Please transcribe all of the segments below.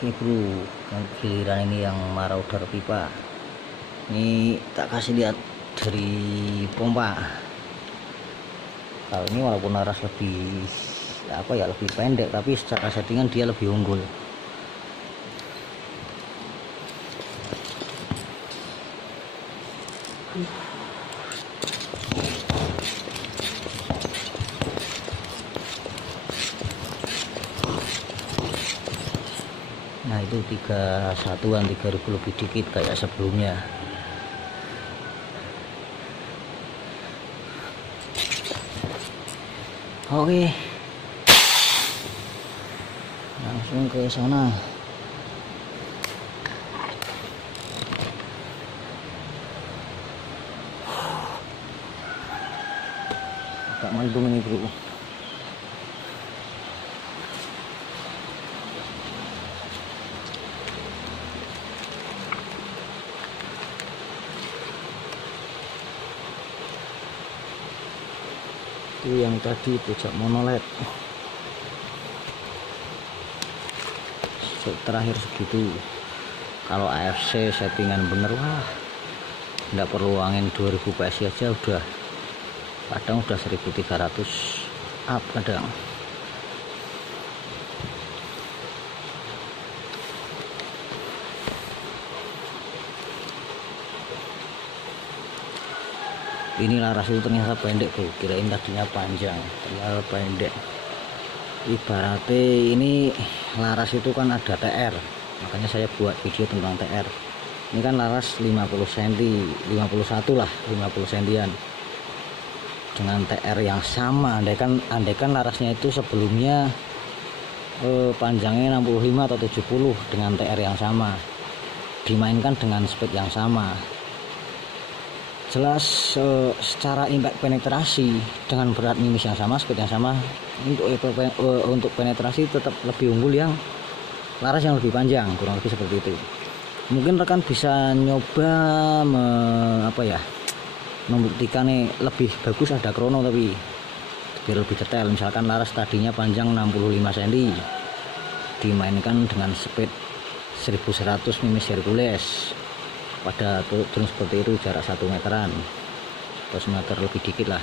Oke bro, giliran ini yang marauder pipa. Ini tak kasih lihat dari pompa. Kalau ini walaupun laras lebih lebih pendek, tapi secara settingan dia lebih unggul. Nah itu 31-an 3000 lebih dikit kayak sebelumnya. Oke, langsung ke sana. Agak mendung ini bro. Itu yang tadi pojok monoled terakhir segitu. Kalau AFC settingan bener, wah nggak perlu angin 2000 PSI aja udah, kadang udah 1300 up kadang. Ini laras itu ternyata pendek bro, kirain tadinya panjang, ternyata pendek. Ibaratnya ini laras itu kan ada TR, makanya saya buat video tentang TR. Ini kan laras 50 cm, 51 lah, 50 cm dengan TR yang sama. Andaikan larasnya itu sebelumnya panjangnya 65 atau 70 dengan TR yang sama, dimainkan dengan speed yang sama, jelas secara impact penetrasi dengan berat mimis yang sama, speed yang sama, untuk penetrasi tetap lebih unggul yang laras yang lebih panjang, kurang lebih seperti itu. Mungkin rekan bisa nyoba membuktikan nih lebih bagus ada krono, tapi biar lebih detail. Misalkan laras tadinya panjang 65 cm dimainkan dengan speed 1100 mimis Hercules pada turun seperti itu, jarak 1 meteran atau 1 meter lebih dikit lah,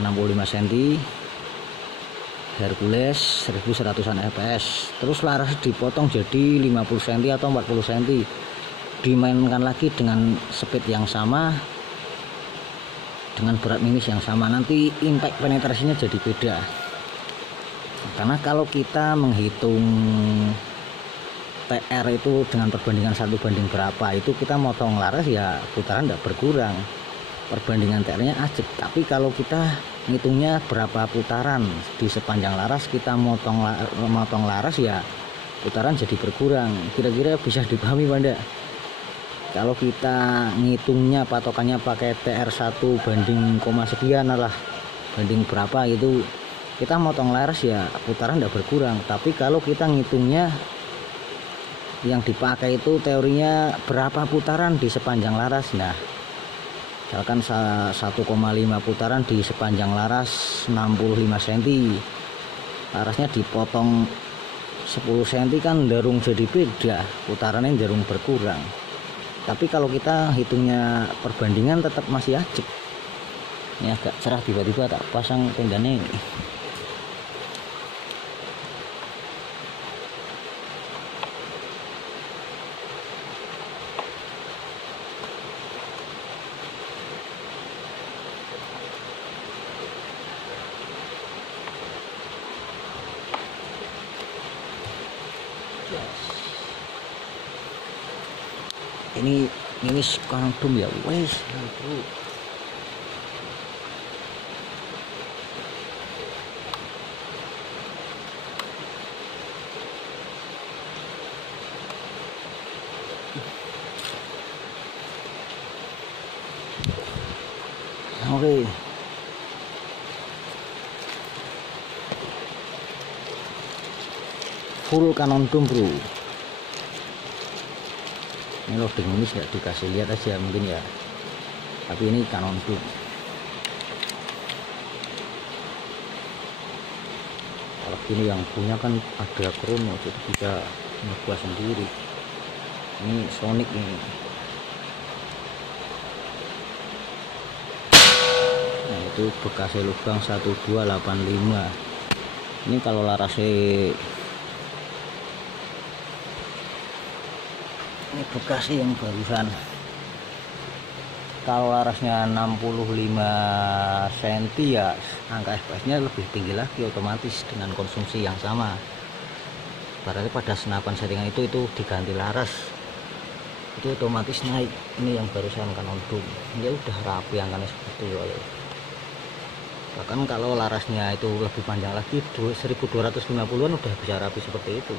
65 cm Hercules 1100an fps. Terus laras dipotong jadi 50 cm atau 40 cm, dimainkan lagi dengan speed yang sama, dengan berat mimis yang sama, nanti impact penetrasinya jadi beda. Karena kalau kita menghitung TR itu dengan perbandingan 1 banding berapa, itu kita motong laras ya putaran tidak berkurang, perbandingan TR-nya ajak. Tapi kalau kita ngitungnya berapa putaran di sepanjang laras, kita motong laras ya putaran jadi berkurang. Kira-kira bisa dipahami Banda? Kalau kita ngitungnya patokannya pakai TR 1 banding koma sekian lah, banding berapa itu, kita motong laras ya putaran tidak berkurang. Tapi kalau kita ngitungnya yang dipakai itu teorinya berapa putaran di sepanjang laras, nah misalkan 1,5 putaran di sepanjang laras 65 cm, larasnya dipotong 10 cm kan darung jadi beda, putarannya darung berkurang. Tapi kalau kita hitungnya perbandingan tetap masih ajak. Ini agak cerah, tiba-tiba tak pasang tendanya ini. Ini sekarang dum ya wes bro. Oke. Full kanon dum bro. Ini loading ini nggak dikasih lihat aja mungkin ya, tapi ini kanon dum. ini yang punya kan ada Chrono, jadi bisa ngebuat sendiri. Ini Sonic ini. Nah itu bekasnya lubang 1285. Ini kalau larasnya, ini bekasnya yang barusan. Kalau larasnya 65 cm ya angka FPS nya lebih tinggi lagi otomatis dengan konsumsi yang sama. Berarti pada senapan settingan itu diganti laras, itu otomatis naik. Ini yang barusan Canon Doom, ya udah rapi angkanya seperti itu. Bahkan kalau larasnya itu lebih panjang lagi 1250-an udah bisa rapi seperti itu.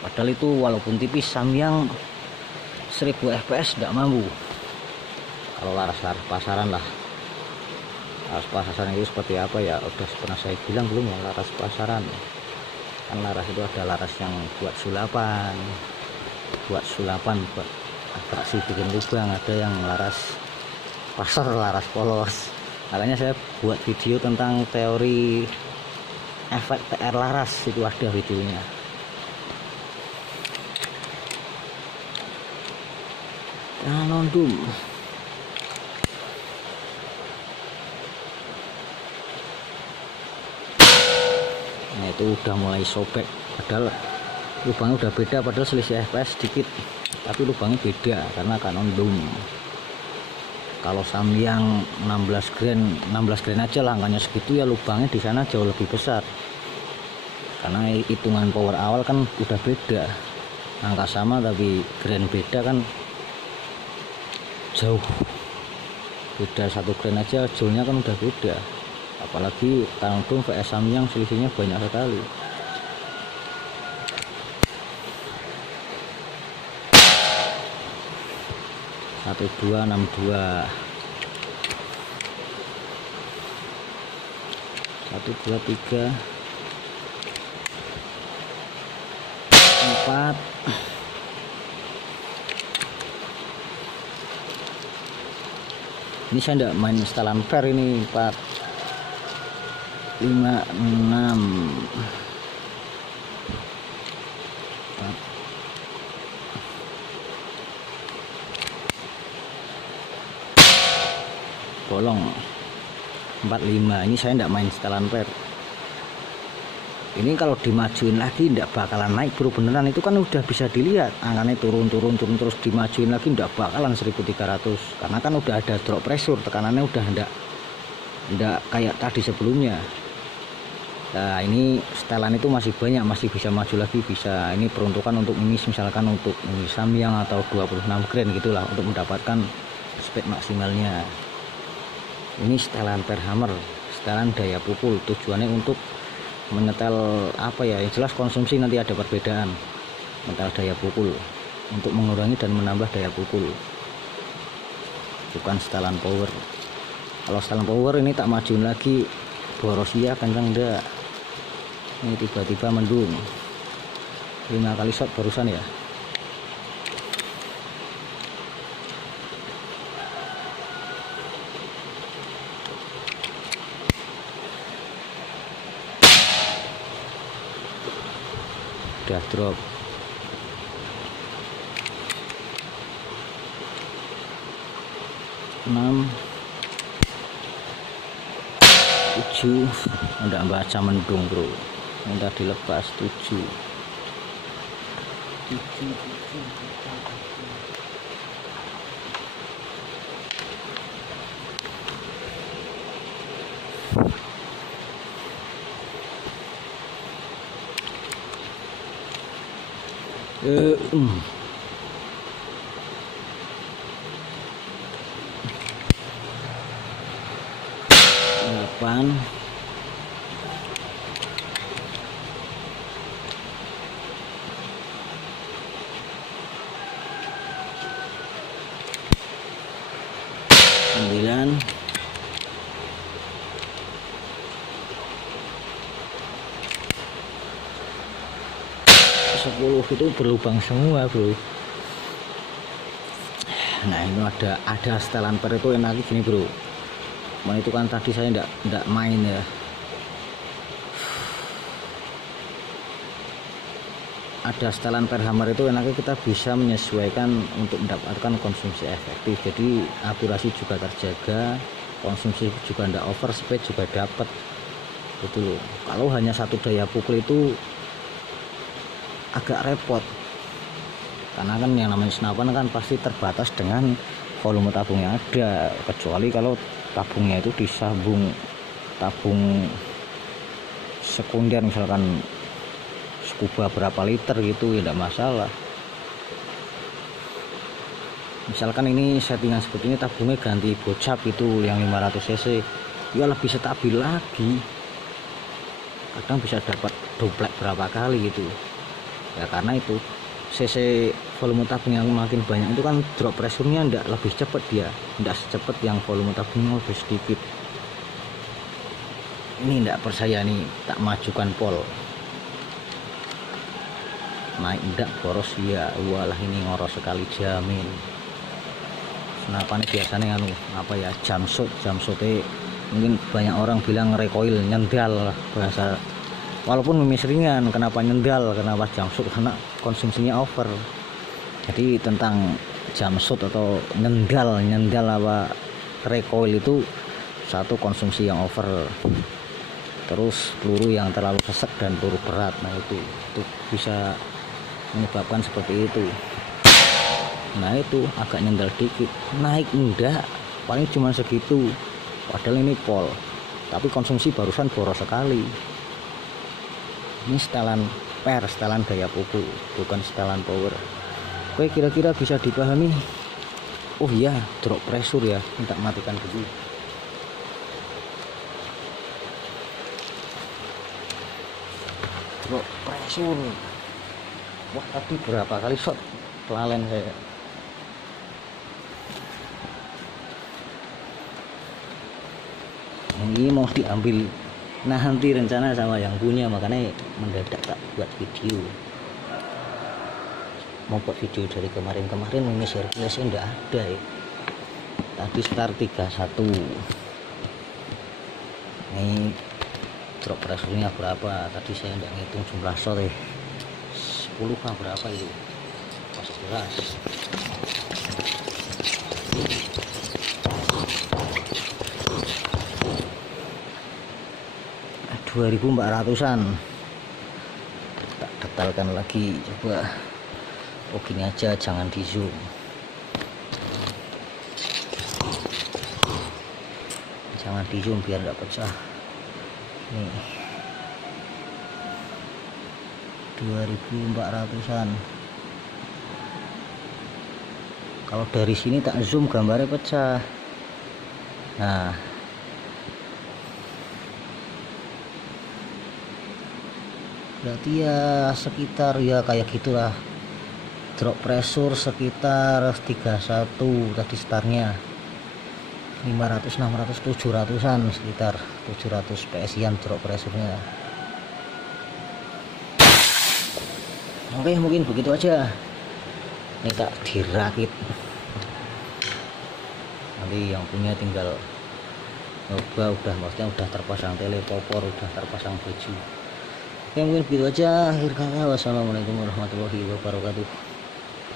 Padahal itu walaupun tipis Samyang 1000 fps tidak mampu. Kalau laras pasaran lah, laras pasaran itu seperti apa ya udah pernah saya bilang belum ya. Laras pasaran kan laras itu ada laras yang buat sulapan buat atraksi bikin lubang, ada yang laras pasar, laras polos. Makanya saya buat video tentang teori efek TR laras, itu ada videonya. Canon Doom. Nah itu udah mulai sobek, padahal lubangnya udah beda, padahal selisih FPS sedikit tapi lubangnya beda karena Canon Doom. Kalau Samyang 16 grain aja lah angkanya segitu ya, lubangnya di sana jauh lebih besar karena hitungan power awal kan udah beda, angka sama tapi grain beda kan jauh beda. 1 grain aja joulnya kan udah beda, apalagi Canon Doom vs Samyang selisihnya banyak sekali. Satu 262 123 4 ini saya tidak main setelan fair ini 4 5 6 bolong 45. Ini saya tidak main setelan pair. Ini kalau dimajuin lagi tidak bakalan naik bro, beneran. Itu kan udah bisa dilihat angkanya turun terus dimajuin lagi tidak bakalan 1300 karena kan udah ada drop pressure, tekanannya udah tidak kayak tadi sebelumnya. Nah ini setelan itu masih banyak, masih bisa maju lagi, bisa. Ini peruntukan untuk ini misalkan untuk ini Samyang atau 26 grain gitulah untuk mendapatkan speed maksimalnya. Ini setelan per hammer, setelan daya pukul, tujuannya untuk menyetel apa ya, yang jelas konsumsi nanti ada perbedaan. Menyetel daya pukul untuk mengurangi dan menambah daya pukul, bukan setelan power. Kalau setelan power ini tak majuin lagi boros ya kencang enggak. Ini tiba-tiba mendung 5 kali shot barusan ya. Udah drop. Enam 7 enggak baca mendung bro, ini tadi lepas 7 8 9 10. Itu berlubang semua bro. Nah ini ada setelan per itu enaknya gini bro. Nah, itu kan tadi saya enggak main ya, ada setelan perhammer itu enaknya kita bisa menyesuaikan untuk mendapatkan konsumsi efektif, jadi akurasi juga terjaga, konsumsi juga tidak over, speed juga dapat gitu loh. Kalau hanya satu daya pukul itu agak repot, karena kan yang namanya senapan kan pasti terbatas dengan volume tabung yang ada, kecuali kalau tabungnya itu disambung tabung sekunder, misalkan scuba berapa liter gitu ya tidak masalah. Misalkan ini settingan seperti ini, tabungnya ganti bocap itu yang 500 cc ya lebih stabil lagi, kadang bisa dapat double berapa kali gitu ya, karena itu cc volume tabung yang makin banyak itu kan drop pressure-nya tidak lebih cepat, dia tidak secepat yang volume tabungnya lebih sedikit. Ini tidak percaya nih, tak majukan pol naik enggak boros ya, walah ini ngoros sekali jamin. Senapan biasanya anu apa ya, jamshot mungkin banyak orang bilang recoil, nyendal bahasa, walaupun mimis ringan. Kenapa nyendal, kenapa jamshot, karena konsumsinya over. Jadi tentang jamshot atau nyendal apa recoil itu satu, konsumsi yang over, terus peluru yang terlalu sesek dan peluru berat. Nah itu bisa menyebabkan seperti itu. Nah itu agak nyendal dikit, naik enggak, paling cuma segitu, padahal ini pol, tapi konsumsi barusan boros sekali. Ini setelan setelan daya pukul, bukan setelan power. Oke, kira-kira bisa dipahami. Oh iya, drop pressure ya, minta matikan dulu. Drop pressure, wah tadi berapa kali shot kelalen saya. Ini mau diambil nanti rencana sama yang punya, makanya mendadak tak buat video. Mau buat video dari kemarin ini sirkulasi enggak ada ya. Tadi start 31. Ini drop pressure-nya berapa? Tadi saya enggak ngitung jumlah shot ya. 10 kah berapa itu? 11. 2400-an. Tak detailkan lagi, coba. Oh gini aja, jangan di zoom. Jangan di zoom biar nggak pecah. Nih 2400-an. Kalau dari sini tak zoom gambarnya pecah. Nah berarti ya sekitar ya kayak gitulah, drop pressure sekitar 31 tadi startnya, 500, 600, 700-an, sekitar 700 PSI-an drop pressure-nya. Oke, mungkin begitu aja. Ini tak dirakit, nanti yang punya tinggal coba, maksudnya udah terpasang telepopor, udah terpasang baju. Oke, mungkin begitu aja. Akhir kata, wassalamualaikum warahmatullahi wabarakatuh.